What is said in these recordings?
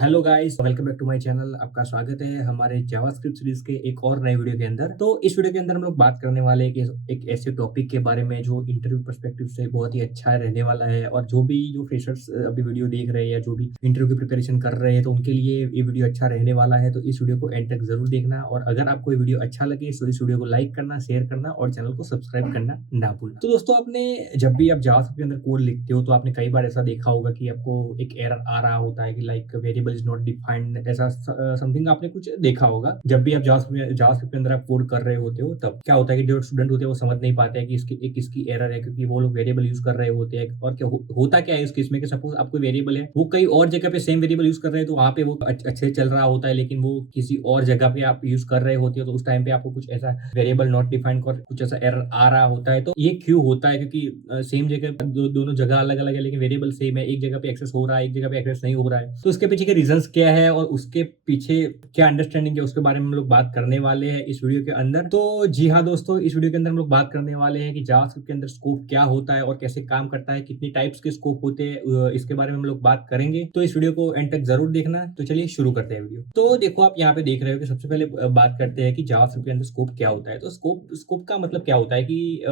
Hello guys, welcome back to my channel. आपका स्वागत है हमारे जावास्क्रिप्ट सीरीज के एक और नए वीडियो के अंदर। तो इस वीडियो के अंदर हम लोग बात करने वाले हैं कि एक ऐसे टॉपिक के बारे में जो इंटरव्यू पर्सपेक्टिव से बहुत ही अच्छा रहने वाला है। और जो फ्रेशर्स अभी वीडियो देख रहे हैं या जो भी इंटरव्यू की प्रिपरेशन कर रहे हैं, तो उनके लिए ये वीडियो अच्छा रहने वाला है। तो इस वीडियो को एंड तक जरूर देखना, और अगर आपको ये वीडियो अच्छा लगे तो इस वीडियो को लाइक करना, शेयर करना और चैनल को सब्सक्राइब करना ना भूलना। तो दोस्तों, आपने जब भी आप जावास्क्रिप्ट के अंदर कोड लिखते हो तो आपने कई बार ऐसा देखा होगा कि आपको एक एरर आ रहा होता है कि like variable is not defined, ऐसा समथिंग आपने कुछ देखा होगा। जब भी आप जावास्क्रिप्ट के अंदर आप कोड कर रहे होते हो, तब क्या होता है कि जो स्टूडेंट होते हैं वो समझ नहीं पाते हैं कि इसकी एरर है, क्योंकि वो लोग वेरिएबल यूज कर रहे होते हैं। और क्या होता क्या है इस केस में कि सपोज आपको वेरिएबल है, वो कई और जगह पे सेम वेरिएबल यूज कर रहे हैं, तो वहां पे वो अच्छे से चल रहा होता है, लेकिन वो किसी और जगह पे आप यूज कर रहे होते हो तो उस टाइम पे आपको कुछ ऐसा वेरिएबल नॉट डिफाइंड कर कुछ ऐसा एरर आ रहा होता है। तो ये क्यों होता है? क्योंकि सेम जगह दोनों जगह अलग अलग है, लेकिन वेरिएबल सेम है। एक जगह पे एक्सेस हो रहा है, एक जगह पे एक्सेस नहीं हो रहा है। तो उसके पीछे के रीजंस क्या है और उसके पीछे क्या अंडरस्टैंडिंग है, उसके बारे में हम लोग बात करने वाले हैं इस वीडियो के अंदर। तो जी हाँ दोस्तों, इस वीडियो के अंदर हम लोग बात करने वाले हैं कि जावास्क्रिप्ट के अंदर स्कोप क्या होता है और कैसे काम करता है, कितनी टाइप्स के स्कोप होते हैं, इसके बारे में हम लोग बात करेंगे। तो इस वीडियो को एंड तक जरूर देखना। तो चलिए शुरू करते हैं वीडियो। तो देखो, आप यहाँ पे देख रहे हो कि सबसे पहले बात करते हैं कि जावास्क्रिप्ट के अंदर स्कोप क्या होता है। तो स्कोप का मतलब क्या होता है कि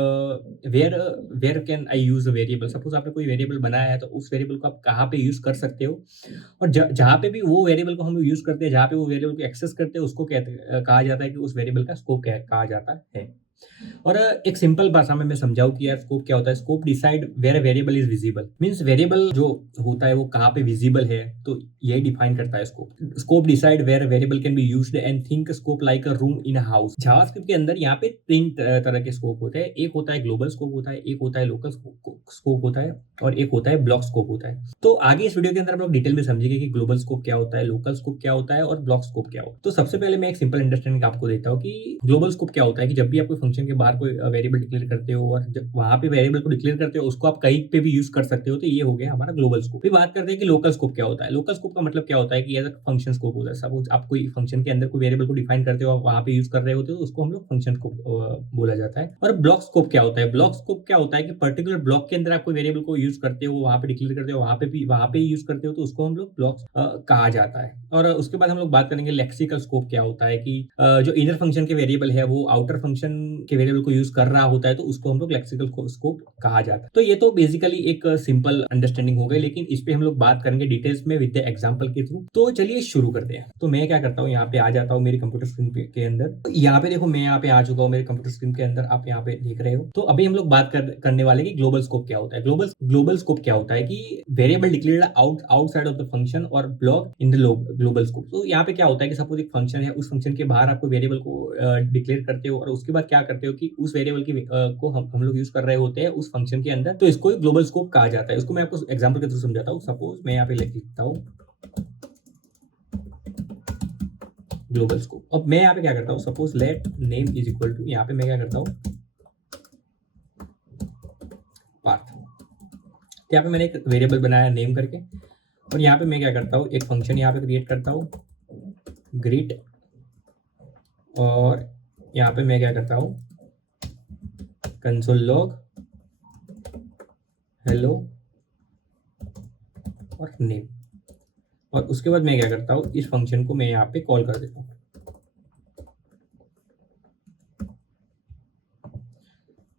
where where can I use a variable. Suppose आपने कोई वेरिएबल बनाया है, तो उस वेरिएबल को आप कहाँ पे यूज कर सकते हो, और जहाँ पे भी वो वेरिएबल को हम यूज करते हैं, जहाँ पे वो वेरिएबल को एक्सेस करते हैं, उसको कहा जाता है कि उस वेरिएबल का स्कोप कहा जाता है। और एक सिंपल भाषा में मैं समझाऊं कि यार स्कोप क्या होता है। Scope decide where variable is visible, means variable जो होता है वो कहाँ पे विजिबल है, तो यही डिफाइन करता है scope. Scope decide where variable can be used and think scope like a room in a house. JavaScript के अंदर यहाँ पे तीन तरह के स्कोप होते हैं। एक होता है ग्लोबल स्कोप होता है, एक होता है लोकल स्कोप होता है, और एक होता है ब्लॉक स्कोप होता है। तो आगे इस वीडियो के अंदर हम लोग डिटेल में समझेंगे कि ग्लोबल स्कोप क्या होता है, लोकल स्कोप क्या होता है और ब्लॉक स्कोप क्या होता है। तो सबसे पहले मैं एक सिंपल अंडरस्टैंडिंग आपको देता हूँ कि ग्लोबल स्कोप क्या होता है। कि जब भी आप कोई फंक्शन के बाहर कोई वेरिएबल डिक्लेयर करते हो, और जब वहां पे वेरिएबल को डिक्लेयर करते हो, उसको आप कहीं पे भी यूज कर सकते हो, तो ये हो गया हमारा ग्लोबल स्कोप। फिर बात करते हैं कि लोकल स्कोप क्या होता है। लोकल स्कोप का मतलब क्या होता है कि एज अ फंक्शन स्कोप होता है। सपोज आप कोई फंक्शन के अंदर कोई वेरिएबल को डिफाइन करते हो, आप वहां पे यूज कर रहे होते हो, तो उसको हम लोग फंक्शन स्कोप बोला जाता है। और ब्लॉक स्कोप क्या होता है? ब्लॉक स्कोप क्या होता है कि पर्टिकुलर ब्लॉक के अंदर आप कोई वेरिएबल को यूज करते हो, वहां पे डिक्लेयर करते हो, वहां पे यूज करते हो, तो उसको हम लोग ब्लॉक कहा जाता है। और उसके बाद हम लोग बात करेंगे लेक्सिकल स्कोप क्या होता है। कि जो इनर फंक्शन के वेरिएबल है वो आउटर फंक्शन के वेरिएबल को यूज कर रहा होता है, तो उसको हम लोग लेक्सिकल स्कोप कहा जाता है। तो ये तो बेसिकली एक सिंपल अंडरस्टैंडिंग हो गई, लेकिन इस पे हम लोग बात करेंगे डिटेल्स में विद एग्जांपल के थ्रू। तो चलिए शुरू करते हैं। तो मैं क्या करता हूँ, यहाँ पे आ जाता हूँ मेरी कंप्यूटर स्क्रीन के अंदर। तो यहाँ पे देखो, मैं यहाँ पे आ चुका हूँ मेरे कंप्यूटर स्क्रीन के अंदर, आप यहाँ पे देख रहे हो। तो अभी हम लोग बात करने वाले कि ग्लोबल स्कोप क्या होता है। ग्लोबल स्कोप क्या होता है कि variable declared outside of the function और block in the global scope. तो यहाँ पे क्या होता है कि सपोज एक फंक्शन है, उस फंक्शन के बाहर आपको वेरिएबल को डिक्लेयर करते हो, और उसके बाद क्या करते हो कि उस वेरिएबल की को हम लोग यूज कर रहे होते हैं उस फंक्शन के अंदर, तो इसको ग्लोबल स्कोप कहा जाता है। इसको मैं आपको एग्जांपल के थ्रू समझाता हूँ। सपोज मैं यहाँ पे लिखता हूँ ग्लोबल स्कोप। अब मैं यहाँ पे क्या करता हूँ, suppose let name is equal to, यहाँ पे मैं क्या करता हूँ पाथ। यहाँ पे मैंने एक वेरिएबल बनाया नेम करके, और यहाँ पे मैं क्या करता हूँ एक फंक्शन यहाँ पे क्रिएट करता हूँ ग्रीट, और यहाँ पे मैं क्या करता हूँ कंसोल लॉग हेलो और नेम। और उसके बाद मैं क्या करता हूँ, इस फंक्शन को मैं यहाँ पे कॉल कर देता हूँ।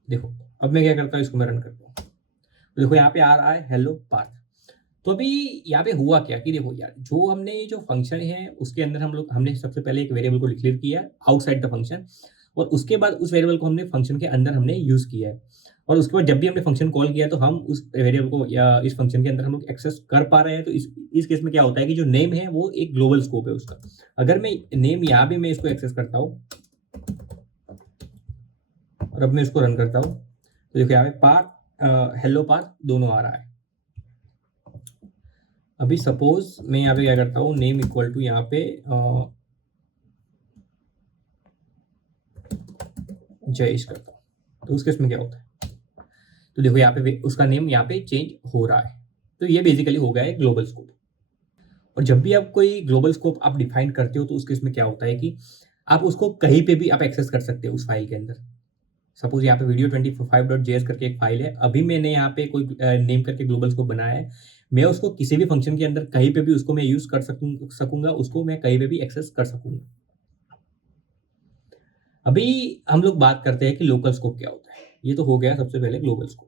देखो, अब मैं क्या करता हूँ, इसको मैं रन करता हूँ। तो देखो यहाँ पे आ रहा है हेलो पाथ। तो अभी यहाँ पे हुआ क्या कि देखो यार, जो हमने जो फंक्शन है उसके अंदर हमने सबसे पहले एक वेरिएबल को डिक्लेयर किया आउटसाइड द फंक्शन, और उसके बाद उस वेरिएबल को हमने फंक्शन के अंदर हमने यूज किया है। और उसके बाद जब भी हमने फंक्शन कॉल किया, तो हम उस वेरिएबल को या इस फंक्शन के अंदर हम लोग एक्सेस कर पा रहे हैं। तो इस केस में क्या होता है कि जो नेम है वो एक ग्लोबल स्कोप है उसका। अगर मैं नेम यहाँ भी मैं इसको एक्सेस करता हूँ, और अब मैं इसको रन करता हूँ, तो देखो यहाँ पे पाथ हेलो पाथ दोनों आ रहा है। अभी सपोज मैं यहाँ पे क्या करता हूँ, नेम इक्वल टू यहाँ पे जयेश करता हूँ, तो उस केस में क्या होता है, तो देखो यहाँ पे उसका नेम यहाँ पे चेंज हो रहा है। तो ये बेसिकली हो गया है ग्लोबल स्कोप। और जब भी आप कोई ग्लोबल स्कोप आप डिफाइन करते हो, तो उस केस में क्या होता है कि आप उसको कहीं पे भी आप एक्सेस कर सकते हो उस फाइल के अंदर। सपोज यहाँ पे video25.js करके एक फाइल है, अभी मैंने यहाँ पे कोई नेम करके ग्लोबल स्कोप बनाया है। मैं उसको किसी भी फंक्शन के अंदर कहीं पे भी उसको मैं यूज कर सकूंगा, उसको मैं कहीं पे भी एक्सेस कर सकूंगा। अभी हम लोग बात करते हैं कि लोकल स्कोप क्या होता है। ये तो हो गया सबसे पहले ग्लोबल स्कोप।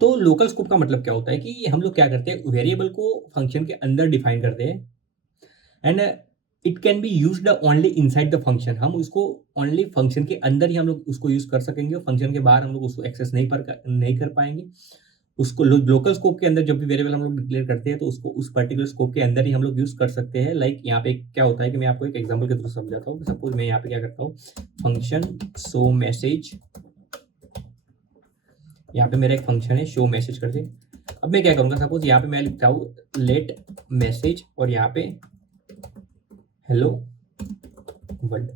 तो लोकल स्कोप का मतलब क्या होता है कि हम लोग क्या करते हैं, वेरिएबल को फंक्शन के अंदर डिफाइन करते हैं and it can be used only inside the function. हम उसको ओनली फंक्शन के अंदर ही हम लोग उसको यूज कर सकेंगे, और फंक्शन के बाहर हम लोग उसको एक्सेस नहीं कर पाएंगे। उसको लोकल स्कोप के अंदर जब भी वेरिएबल हम लोग डिक्लेयर करते हैं तो उसको उस पर्टिकुलर स्कोप के अंदर ही हम लोग यूज कर सकते हैं। लाइक यहाँ पे क्या होता है कि मैं आपको एक एग्जांपल के थ्रू समझाता हूँ। सपोज मैं यहाँ पे क्या करता हूँ, फंक्शन शो मैसेज, यहाँ पे मेरा एक फंक्शन है शो मैसेज करके। अब मैं क्या करूंगा, सपोज यहाँ पे मैं लिखता हूँ लेट मैसेज और यहाँ पे हेलो वर्ल्ड।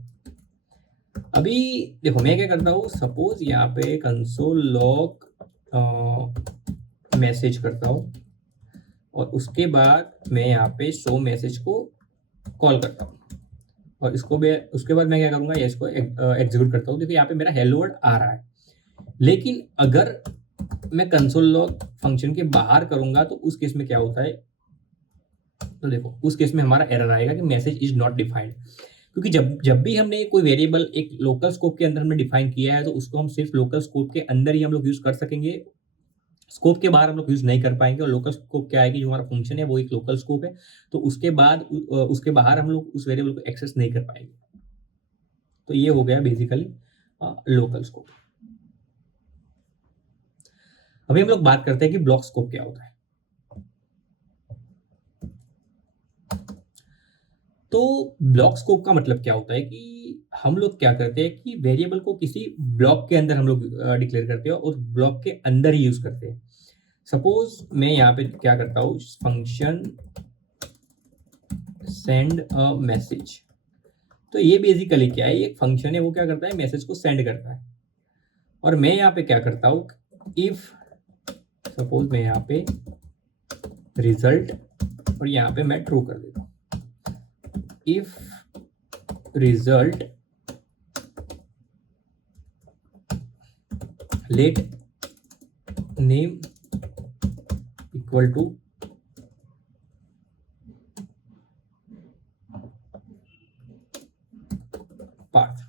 अभी देखो मैं क्या करता हूँ, सपोज यहाँ पे कंसोल लॉग मैसेज करता हूँ और उसके बाद मैं यहाँ पे शो मैसेज को कॉल करता हूँ और उसके बाद मैं क्या करूंगा, ये इसको एग्जीक्यूट करता हूँ। देखो यहाँ पे मेरा हेलो वर्ल्ड आ रहा है, लेकिन अगर मैं कंसोल लॉग फंक्शन के बाहर करूंगा तो उस केस में क्या होता है, तो देखो उस केस में हमारा एरर आएगा कि मैसेज इज नॉट डिफाइंड। क्योंकि जब जब भी हमने कोई वेरिएबल एक लोकल स्कोप के अंदर हमने डिफाइन किया है तो उसको हम सिर्फ लोकल स्कोप के अंदर ही हम लोग यूज कर सकेंगे, स्कोप के बाहर हम लोग यूज नहीं कर पाएंगे। और लोकल स्कोप क्या है कि जो हमारा फंक्शन है वो एक लोकल स्कोप है, तो उसके बाद उसके बाहर हम लोग उस वेरिएबल को एक्सेस नहीं कर पाएंगे। तो ये हो गया बेसिकली लोकल स्कोप। अभी हम लोग बात करते हैं कि ब्लॉक स्कोप क्या होता है। तो ब्लॉक स्कोप का मतलब क्या होता है कि हम लोग क्या करते हैं कि वेरिएबल को किसी ब्लॉक के अंदर हम लोग डिक्लेयर करते हैं और ब्लॉक के अंदर ही यूज करते हैं। सपोज मैं यहाँ पे क्या करता हूँ, फंक्शन सेंड अ मैसेज। तो ये बेसिकली क्या है, एक फंक्शन है वो क्या करता है, मैसेज को सेंड करता है। और मैं यहाँ पे क्या करता हूँ, इफ सपोज मैं यहाँ पे रिजल्ट और यहाँ पे मैं ट्रू कर देता हूँ। If result let name equal to path,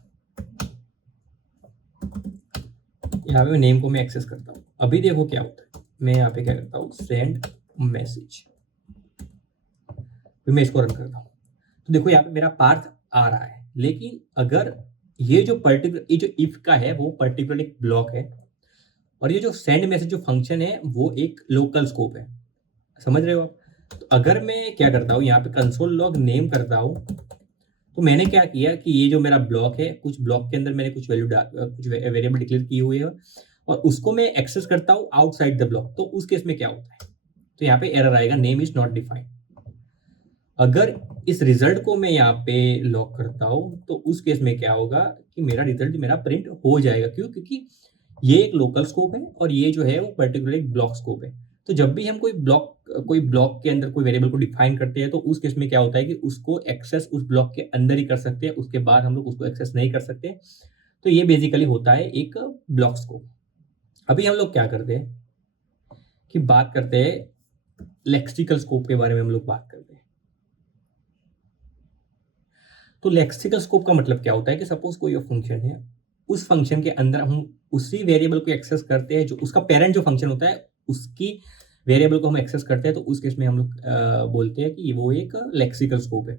यहाँ पे नेम को मैं एक्सेस करता हूँ। अभी देखो क्या होता है, मैं यहाँ पे क्या करता हूँ, सेंड मैसेज, फिर मैं इसको रन करता हूँ। तो देखो यहाँ पे मेरा पाथ आ रहा है, लेकिन अगर ये जो इफ का है वो पर्टिकुलर एक ब्लॉक है और ये जो सेंड मैसेज जो फंक्शन है वो एक लोकल स्कोप है। समझ रहे हो आप? तो अगर मैं क्या करता हूँ, यहाँ पे कंसोल लॉग नेम करता हूँ, तो मैंने क्या किया कि ये जो मेरा ब्लॉक है, कुछ ब्लॉक के अंदर मैंने कुछ कुछ वेरिएबल डिक्लेयर किए हुए है और उसको मैं एक्सेस करता हूँ आउटसाइड द ब्लॉक। तो उस केस में क्या होता है, तो यहाँ पे एरर आएगा, नेम इज नॉट डिफाइंड। अगर इस रिजल्ट को मैं यहाँ पे लॉक करता हूँ तो उस केस में क्या होगा कि मेरा रिजल्ट मेरा प्रिंट हो जाएगा। क्यों? क्योंकि ये एक लोकल स्कोप है और ये जो है वो पर्टिकुलर एक ब्लॉक स्कोप है। तो जब भी हम कोई ब्लॉक के अंदर कोई वेरिएबल को डिफाइन करते हैं तो उस केस में क्या होता है कि उसको एक्सेस उस ब्लॉक के अंदर ही कर सकते हैं, उसके बाद हम लोग उसको एक्सेस नहीं कर सकते। तो ये बेसिकली होता है एक ब्लॉक स्कोप। अभी हम लोग क्या करते हैं कि बात करते हैं लेक्सिकल स्कोप के बारे में हम लोग बात करते हैं। तो लेक्सिकल स्कोप का मतलब क्या होता है कि सपोज कोई फंक्शन है, उस फंक्शन के अंदर हम उसी वेरिएबल को एक्सेस करते हैं, जो उसका पेरेंट जो फंक्शन होता है उसकी वेरिएबल को हम एक्सेस करते हैं। तो उस केस में हम लोग बोलते हैं कि वो एक लेक्सिकल स्कोप है।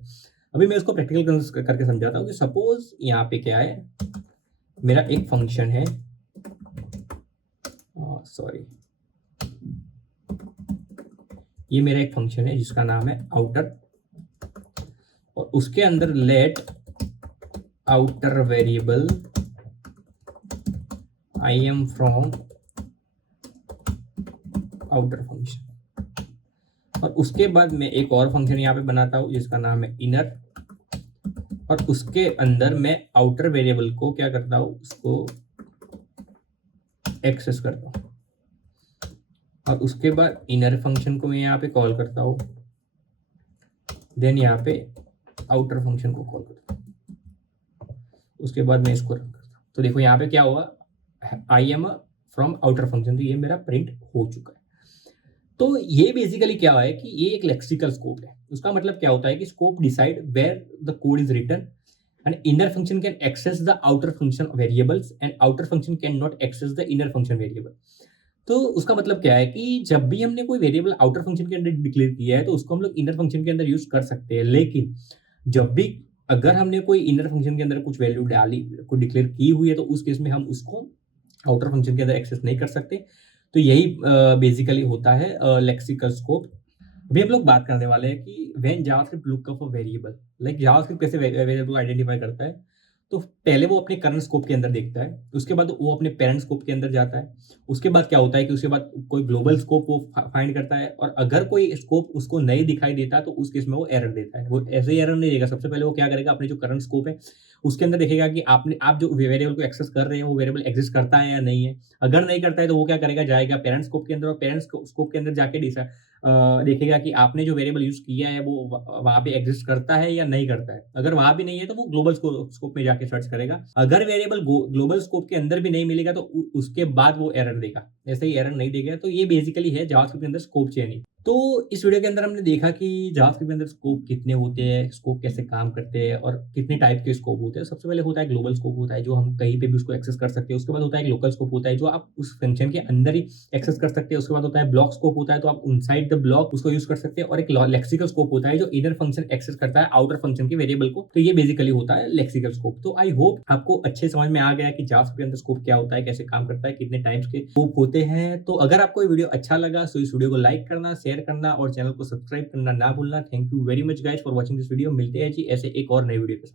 अभी मैं उसको प्रैक्टिकल करके समझाता हूँ कि सपोज यहाँ पे क्या है, मेरा एक फंक्शन है, सॉरी, ये मेरा एक फंक्शन है जिसका नाम है आउटर, और उसके अंदर let outer variable I am from outer function. और उसके बाद मैं एक और फंक्शन यहाँ पे बनाता हूँ जिसका नाम है इनर, और उसके अंदर मैं आउटर वेरिएबल को क्या करता हूँ, उसको एक्सेस करता हूँ। और उसके बाद इनर फंक्शन को मैं यहाँ पे कॉल करता हूँ, देन यहाँ पे आउटर फंक्शन को कॉल करता हूँ। उसके बाद मैं इसको रन करता हूँ, तो देखो यहाँ पे क्या हुआ, आई एम फ्रॉम आउटर फंक्शन, तो ये मेरा प्रिंट हो चुका है। तो ये बेसिकली क्या है कि ये एक लेक्सिकल स्कोप है। उसका मतलब क्या होता है कि scope decide where the code is written and inner function can access the outer function variables and outer function can not access the inner function variable. तो उसका मतलब क्या है कि जब भी हमने कोई वेरिएबल आउटर फंक्शन के अंदर डिक्लेयर किया है तो उसको हम लोग इनर फंक्शन के अंदर यूज कर सकते हैं, लेकिन जब भी अगर हमने कोई इनर फंक्शन के अंदर कुछ वैल्यू डाली, को डिक्लेयर की हुई है, तो उस केस में हम उसको आउटर फंक्शन के अंदर एक्सेस नहीं कर सकते। तो यही बेसिकली होता है लेक्सिकल स्कोप। अभी हम लोग बात करने वाले हैं कि when JavaScript look up a variable, like JavaScript कैसे वेरिएबल को आइडेंटिफाई करता है। तो पहले वो अपने करंट स्कोप के अंदर देखता है, उसके बाद वो अपने पेरेंट स्कोप के अंदर जाता है। उसके बाद क्या होता है कि उसके बाद कोई ग्लोबल स्कोप वो फाइंड करता है, और अगर कोई स्कोप उसको नहीं दिखाई देता तो उस केस में वो एरर देता है। वो ऐसे ही एरर नहीं देगा, सबसे पहले वो क्या करेगा, अपने जो करंट स्कोप है उसके अंदर देखेगा कि आप जो वेरिएबल को एक्सेस कर रहे हैं वो वेरिएबल एग्जिस्ट करता है या नहीं है। अगर नहीं करता है तो वो क्या करेगा, जाएगा पेरेंट स्कोप के अंदर, और पेरेंट स्कोप के अंदर जाके देखेगा कि आपने जो वेरिएबल यूज किया है वो वहां पे एग्जिस्ट करता है या नहीं करता है। अगर वहां भी नहीं है तो वो ग्लोबल स्कोप में जाके सर्च करेगा। अगर वेरिएबल ग्लोबल स्कोप के अंदर भी नहीं मिलेगा तो उसके बाद वो एरर देगा। ऐसे ही एरर नहीं देगा। तो ये बेसिकली है जावास्क्रिप्ट के अंदर स्कोप चेनिंग। तो इस वीडियो के अंदर हमने देखा कि जावास्क्रिप्ट के अंदर स्कोप कितने होते हैं, स्कोप कैसे काम करते हैं, और कितने टाइप के स्कोप होते हैं। सबसे पहले होता है ग्लोबल स्कोप, होता है जो हम कहीं पे भी उसको एक्सेस कर सकते हैं। उसके बाद होता है लोकल स्कोप, होता है जो आप उस फंक्शन के अंदर ही एक्सेस कर सकते हैं। उसके बाद होता है ब्लॉक स्कोप, होता है तो आप इनसाइड द ब्लॉक उसको यूज कर सकते हैं। और एक लेक्सिकल स्कोप होता है जो इनर फंक्शन एक्सेस करता है आउटर फंक्शन के वेरिएबल को। तो ये बेसिकली होता है लेक्सिकल स्कोप। तो आई होप आपको अच्छे समझ में आ गया कि जावास्क्रिप्ट के अंदर स्कोप क्या होता है, कैसे काम करता है, कितने टाइप्स के स्कोप होते हैं। तो अगर आपको ये वीडियो अच्छा लगा तो इस वीडियो को लाइक करना, शेयर करना और चैनल को सब्सक्राइब करना ना भूलना। Thank you very much guys for watching this video. मिलते हैं जी ऐसे एक और नए वीडियो के साथ।